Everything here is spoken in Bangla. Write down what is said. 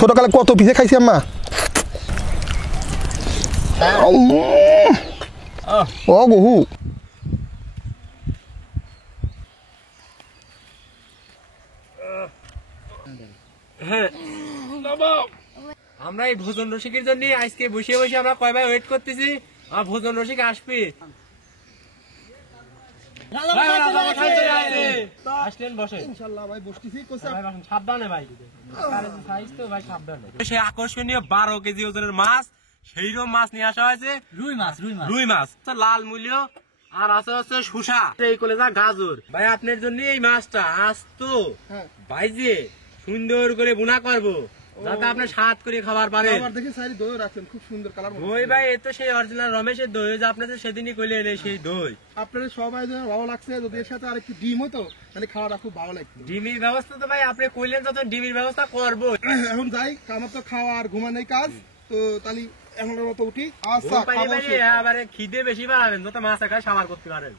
ছোটকালে কত পিঠে খাইছি আম্মা। ও বহু আমরা এই ভোজন রসিকের জন্য আজকে বসে বসে আমরা কয়বার ওয়েট করতেছি। আর ভোজন রসিক আসবে। সে আকর্ষণীয় 12 কেজি ওজনের মাছ, সেইরকম মাছ নিয়ে আসা হয়েছে। রুই মাছ লাল মূল্য, আর আছে হচ্ছে শুষা, এই কলেজা গাজর। ভাই আপনার জন্য এই মাছটা আজ তো ভাইজে সুন্দর করে বুনা করবো, যাতে আপনি স্বাদ করে খাবার পারেন। খুব সুন্দর কালার দই ভাই, এ তো সেই অরিজিনাল রমেশের দই, যে আপনাদের সেদিনই কইলে এলে সেই দই। আপনাদের সবাই ভালো লাগছে, যদি এর সাথে আর একটু ডিম হতো তাহলে খাওয়াটা খুব ভালো লাগতো। ডিমের ব্যবস্থা তো ভাই আপনি কইলেন, যত ডিমের ব্যবস্থা করবো। এখন যাই, আমার তো খাওয়া আর ঘুমানোই কাজ, তো তাহলে এখনের মতো উঠি। আচ্ছা, খিদে বেশি বাড়াবেন, যত মাছ খায় সাবার করতে পারেন।